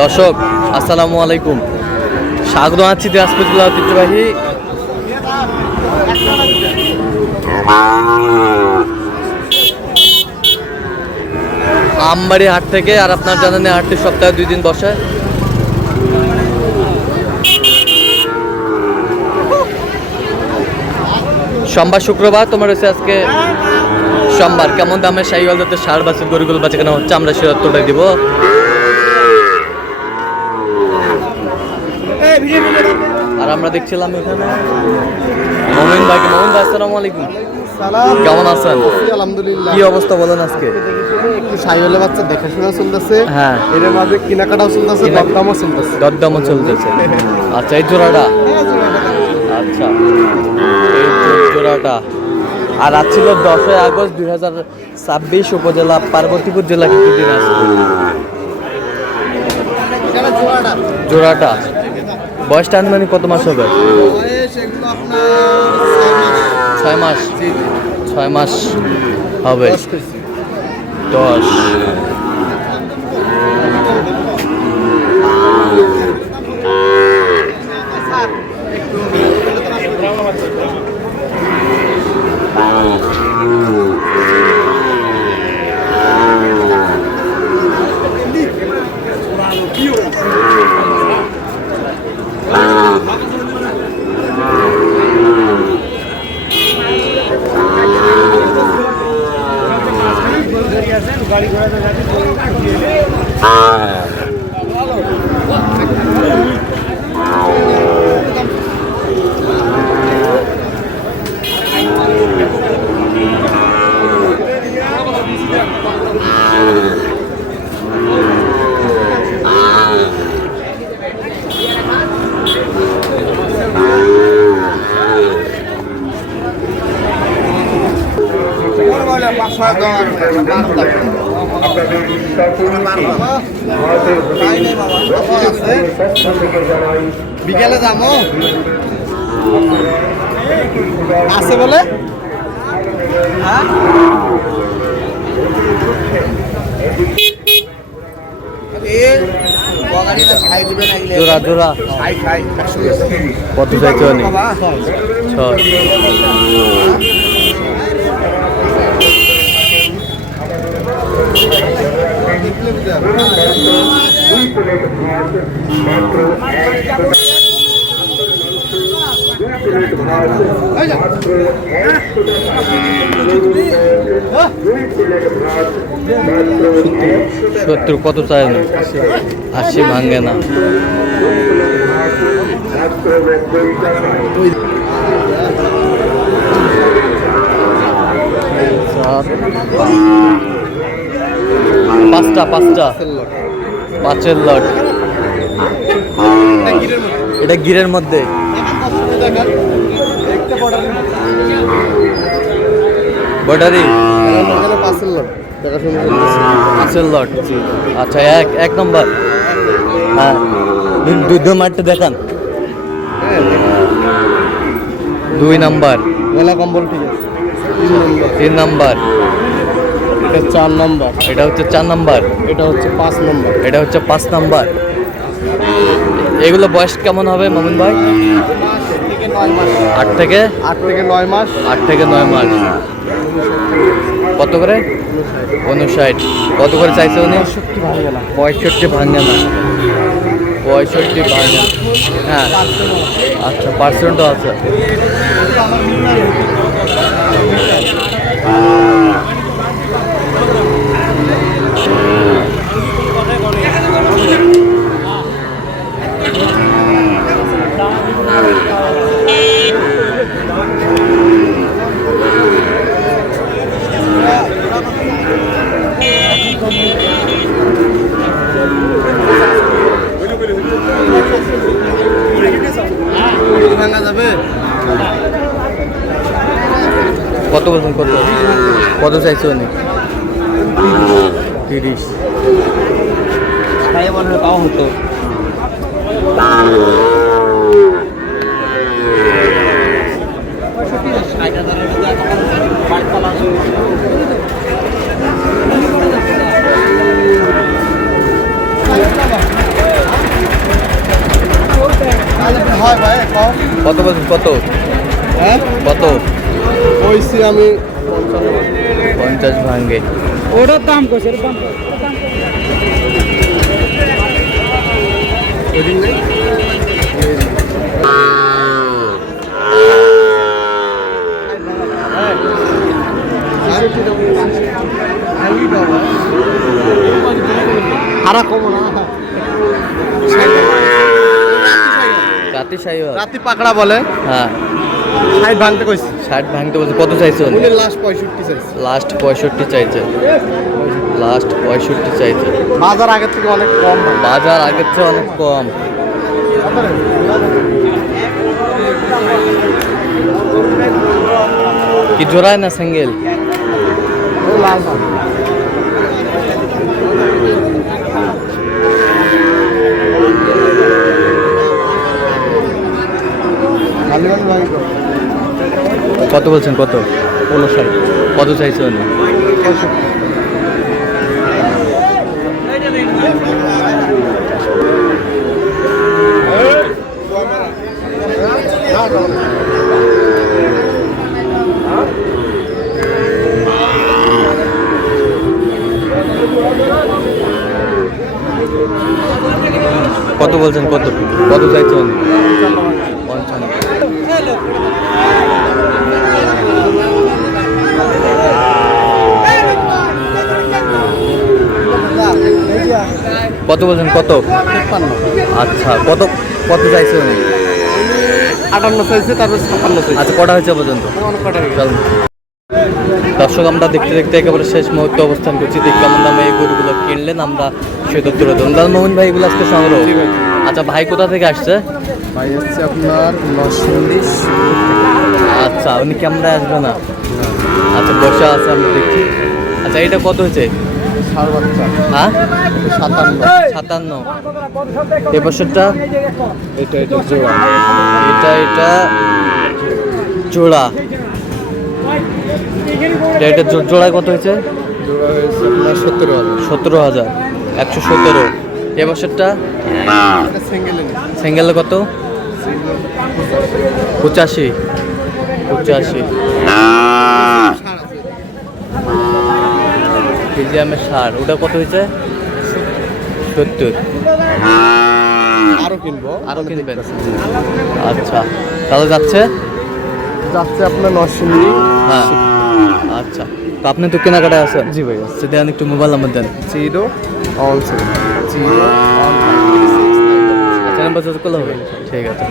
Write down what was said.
দর্শক আসসালামু আলাইকুম, স্বাগত আছি দিনাজপুর ঐতিহ্যবাহী আমবাড়ি হাট থেকে। আর আপনার জানেন হাটটি সপ্তাহে 2 দিন বসে। সোমবার শুক্রবার তোমার হচ্ছে আজকে সোমবার। কেমন দামে শাহিওয়াল জাতের ষাঁড় বাছুর গরুগুলো বাচ্চা কেনা হচ্ছে আমরা সে তথ্যটাই দিব। আর আমরা দেখছিলাম এখানে মমিন ভাই। আসসালামু আলাইকুম, কেমন আছেন? আলহামদুলিল্লাহ। কি অবস্থা বলেন আজকে? একটু শাহিওয়ালের বাচ্চা দেখাশোনা চলতেছে। হ্যাঁ, এর মাঝে কেনাকাটাও চলতেছে, দরদামও চলতেছে। দরদামও চলতেছে। আচ্ছা, এই জোড়াটা। আচ্ছা, এই জোড়াটা। আর আজ ছিল 10 আগস্ট 2026, উপজেলা পার্বতীপুর জেলা কিন্তু দিনাজপুর। জোড়াটা বয়সটা আনুমানিক কত মাস হবে? 6 মাস। 6 মাস হবে। 10। বিকেলে যাবো আছে বলে। জোড়া জোড়া কত চাইছো? 6। সত্তর কত চাই না? 80 ভাঙে না। পাঁচটা 5-এর লট। এটা গিরের মধ্যে। বর্ডারি 5-এর লট। আচ্ছা, এক নম্বর। হ্যাঁ, দুধ মারতে দেখান। 2 নাম্বার। গলা কম্বল ঠিক আছে। 3 নাম্বার। 4 নম্বর। এটা হচ্ছে 4 নাম্বার। এটা হচ্ছে 5 নম্বর। এটা হচ্ছে 5 নাম্বার। এগুলো বয়স কেমন হবে মমিন ভাই? 8 থেকে 9 মাস। 8 থেকে 9 মাস। কত করে? 59। কত করে চাইছে উনি? 65 ভাঙে না। 65 ভাঙে না। হ্যাঁ, আচ্ছা, পার্সেন্টও আছে। ভাঙা যাবে। কত বলছেন? কত চাইছে উনি? 30। তাও হতো। হয় ভাই কম। কত বলছেন কত? হ্যাঁ কত? কইছি আমি 50 ভাঙ্গে। ওটার দাম কইছে, এর দাম কত? ওদিন নেই হারা কম না রাতে সাইওয়াল। রাতি পাকড়া বলে হ্যাঁ 60 ভাঙতে কইছি 60 ভাঙতে বলছে। কত চাইছে উনি? উনি লাস্ট 65 চাইছে লাস্ট 65 চাইছে। লাস্ট 65 চাইছে। বাজার আগের থেকে অনেক কম ভাই। বাজার আগের চেয়ে অনেক কম। কি জোড়ায় না সিঙ্গেল? লাল না মালিবাগ ভাই কত বলছেন কত? 59 কত চাইছে উনি? 65 কত বলছেন কত? কত চাইছে উনি? 55। কত বলছেন কত? 53 আচ্ছা কত কত চাইছে উনি? 58 চাইছে তারপর 56 চাইছে আচ্ছা কটা হয়েছে পর্যন্ত? অনেক কটা হয়ে গেছে। চলুন দর্শক, আমরা দেখতে দেখতে একেবারে শেষ মুহূর্তে অবস্থান করছি। দেখ কেমন দামে এই গরুগুলো কিনলেন আমরা সেটা তুলে ধরুন। দাদা মোহন ভাই এগুলো আজকে সংগ্রহ। জি ভাই। আচ্ছা ভাই কোথা থেকে আসছে? ভাই হচ্ছে আপনার 940 আচ্ছা উনি ক্যামেরায় আসবে না? আচ্ছা বসে আছে আমরা দেখছি। আচ্ছা এটা কত হয়েছে? সার বাচ্চা হ্যাঁ 57 57। এ বছরটা এটা জোড়া এটা জোড়া। এটা জোড়ায় কত হয়েছে? জোড়া হয়েছে আপনার 17,000 17,000। 117। এ বছরটা এটা সিঙ্গেল সিঙ্গেলে কত? 85। কেজিএমের 60। ওটা কত হয়েছে? 70। আরো কিনবো আরো কিনবেন? আচ্ছা তাহলে যাচ্ছে আপনার 940 হ্যাঁ। আচ্ছা তো আপনি তো কেনাকাটায় আছেন? জি ভাই আচ্ছা দেন একটু mobile number then. 0 on 7 0 on 5 আচ্ছা নাম্বার যোগাযোগ করলে হবে। ঠিক আছে।